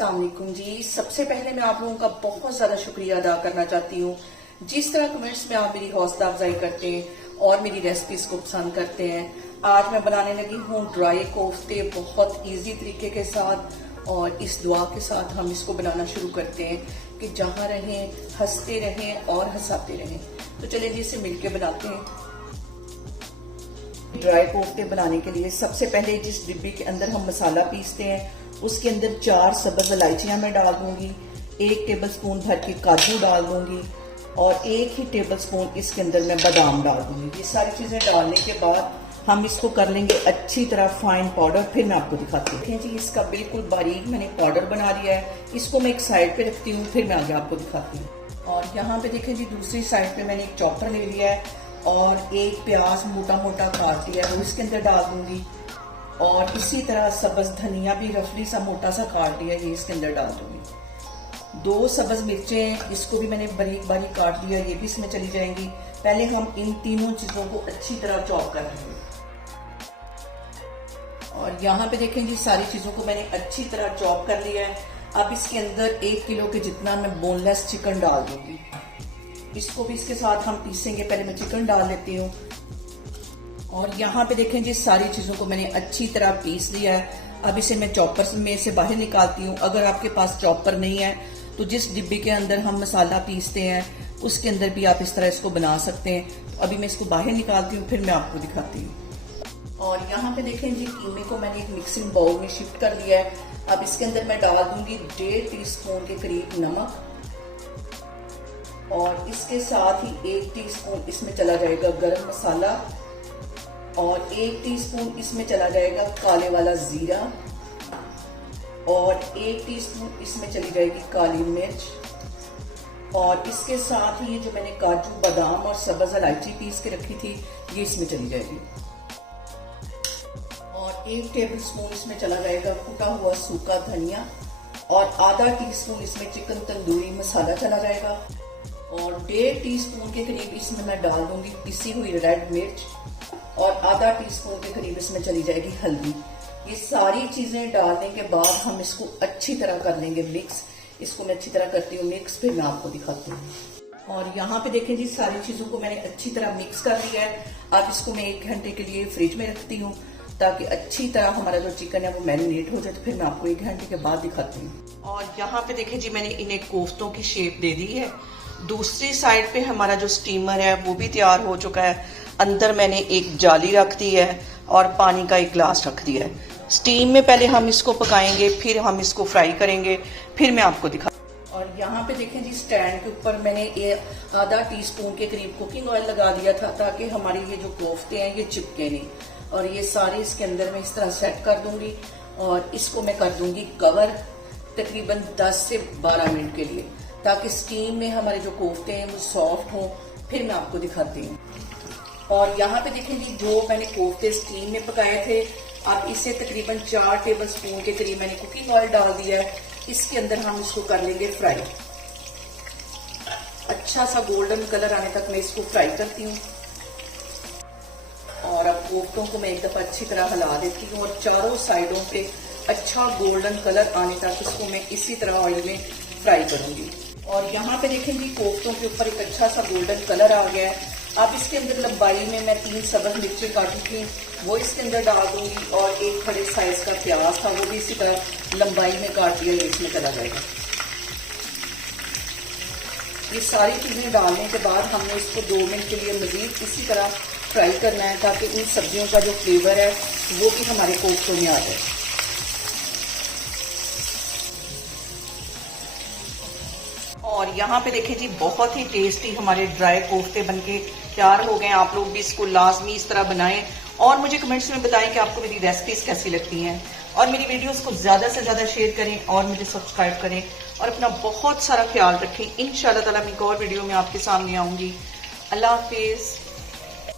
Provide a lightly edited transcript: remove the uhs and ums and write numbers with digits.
अस्सलाम वालेकुम जी। सबसे पहले मैं आप लोगों का बहुत ज़्यादा शुक्रिया अदा करना चाहती हूँ। जिस तरह कमेंट्स में आप मेरी हौसला अफजाई करते हैं और मेरी रेसिपीज को पसंद करते हैं। आज मैं बनाने लगी हूँ ड्राई कोफ्ते बहुत इजी तरीके के साथ, और इस दुआ के साथ हम इसको बनाना शुरू करते हैं कि जहाँ रहें हंसते रहें और हंसाते रहें। तो चलिए जी इसे मिलके बनाते हैं। ड्राई कोफ्ते बनाने के लिए सबसे पहले जिस डिब्बी के अंदर हम मसाला पीसते हैं उसके अंदर 4 सब्ज इलायचियां मैं डाल दूंगी, 1 टेबलस्पून भर के काजू डाल दूंगी और 1 ही टेबलस्पून इसके अंदर मैं बादाम डाल दूंगी। ये सारी चीजें डालने के बाद हम इसको कर लेंगे अच्छी तरह फाइन पाउडर। फिर मैं आपको दिखाती हूँ। देखिए जी इसका बिल्कुल बारीक मैंने पाउडर बना लिया है। इसको मैं एक साइड पे रखती हूँ, फिर मैं आगे आपको दिखाती हूँ। और यहाँ पे देखें जी दूसरी साइड पे मैंने एक चॉपर ले लिया है और एक प्याज मोटा मोटा काट लिया है वो इसके अंदर डाल दूंगी, और इसी तरह सब्ज धनिया भी रफली सा मोटा सा काट लिया ये इसके अंदर डाल दूंगी। 2 सब्ज मिर्चें इसको भी मैंने बारीक बारीक काट लिया, ये भी इसमें चली जाएंगी। पहले हम इन तीनों चीजों को अच्छी तरह चॉप कर लेंगे। और यहाँ पे देखें जी सारी चीजों को मैंने अच्छी तरह चॉप कर लिया है। अब इसके अंदर 1 किलो के जितना मैं बोनलेस चिकन डाल दूंगी। इसको भी इसके साथ हम पीसेंगे। पहले मैं चिकन डाल लेती हूँ। और यहाँ पे देखें जी सारी चीजों को मैंने अच्छी तरह पीस लिया है। अब इसे मैं चॉपर में से बाहर निकालती हूँ। अगर आपके पास चॉपर नहीं है तो जिस डिब्बे के अंदर हम मसाला पीसते हैं उसके अंदर भी आप इस तरह इसको बना सकते हैं। तो अभी मैं इसको बाहर निकालती हूँ, फिर मैं आपको दिखाती हूँ। और यहाँ पे देखें जी कीमे को मैंने एक मिक्सिंग बाउल में शिफ्ट कर दिया है। अब इसके अंदर मैं डाल दूंगी 1.5 टीस्पून के करीब नमक, और इसके साथ ही 1 टीस्पून इसमें चला जाएगा गरम मसाला, और 1 टीस्पून इसमें चला जाएगा काले वाला जीरा, और 1 टीस्पून इसमें चली जाएगी काली मिर्च, और इसके साथ ही ये जो मैंने काजू बादाम और सब्ज इलायची पीस के रखी थी ये इसमें चली जाएगी, और 1 टेबलस्पून इसमें चला जाएगा कुटा हुआ सूखा धनिया, और आधा टीस्पून इसमें चिकन तंदूरी मसाला चला जाएगा, और 1.5 टीस्पून के करीब इसमें मैं डाल दूंगी पिसी हुई रेड मिर्च, और आधा टीस्पून के करीब इसमें चली जाएगी हल्दी। ये सारी चीजें डालने के बाद हम इसको अच्छी तरह कर लेंगे मिक्स। इसको मैं अच्छी तरह करती हूँ मिक्स, फिर मैं आपको दिखाती हूँ। और यहाँ पे देखें जी सारी चीजों को मैंने अच्छी तरह मिक्स कर लिया है। अब इसको मैं 1 घंटे के लिए फ्रिज में रखती हूँ ताकि अच्छी तरह हमारा जो चिकन है वो मैरिनेट हो जाए। तो फिर मैं आपको 1 घंटे के बाद दिखाती हूँ। और यहाँ पे देखें जी मैंने इन्हें कोफ्तों की शेप दे दी है। दूसरी साइड पे हमारा जो स्टीमर है वो भी तैयार हो चुका है। अंदर मैंने एक जाली रख दी है और पानी का एक ग्लास रख दिया है। स्टीम में पहले हम इसको पकाएंगे, फिर हम इसको फ्राई करेंगे, फिर मैं आपको दिखा। और यहाँ पे देखें जी स्टैंड के ऊपर मैंने ये आधा टीस्पून के करीब कुकिंग ऑयल लगा दिया था ताकि हमारे ये जो कोफ्ते हैं ये चिपके नहीं। और ये सारे इसके अंदर मैं इस तरह सेट कर दूंगी, और इसको मैं कर दूंगी कवर तकरीबन 10 से 12 मिनट के लिए, ताकि स्टीम में हमारे जो कोफ्ते हैं वो सॉफ्ट हों। फिर मैं आपको दिखाती हूँ। और यहाँ पे देखें जी जो मैंने कोफ्ते स्टीम में पकाए थे, अब इसे तकरीबन 4 टेबलस्पून के करीब मैंने कुकिंग ऑयल डाल दिया है। इसके अंदर हम इसको कर लेंगे फ्राई। अच्छा सा गोल्डन कलर आने तक मैं इसको फ्राई करती हूँ। और अब कोफ्तों को मैं एक दफा अच्छी तरह हिला देती हूँ, और चारों साइडों पे अच्छा गोल्डन कलर आने तक इसको मैं इसी तरह ऑयल में फ्राई करूंगी। और यहाँ पे देखें जी कोफ्तों के ऊपर एक अच्छा सा गोल्डन कलर आ गया है। अब इसके अंदर लंबाई में मैं 3 सब्ज मिर्चें काटी थी वो इसके अंदर डाल दूंगी, और एक बड़े साइज का प्याज था वो भी इसी तरह लंबाई में काट दिया, इसमें चला जाएगा। ये सारी चीजें डालने के बाद हमने इसको 2 मिनट के लिए मजीद इसी तरह फ्राई करना है ताकि इन सब्जियों का जो फ्लेवर है वो भी हमारे कोफ्तों में आ जाए। और यहाँ पे देखें जी बहुत ही टेस्टी हमारे ड्राई कोफ्ते बनके तैयार हो गए। आप लोग भी इसको लाजमी इस तरह बनाएं, और मुझे कमेंट्स में बताएं कि आपको मेरी रेसिपीज कैसी लगती हैं, और मेरी वीडियोस को ज्यादा से ज्यादा शेयर करें और मुझे सब्सक्राइब करें, और अपना बहुत सारा ख्याल रखें। इंशाल्लाह ताला मैं एक और वीडियो में आपके सामने आऊंगी। अल्लाह हाफिज।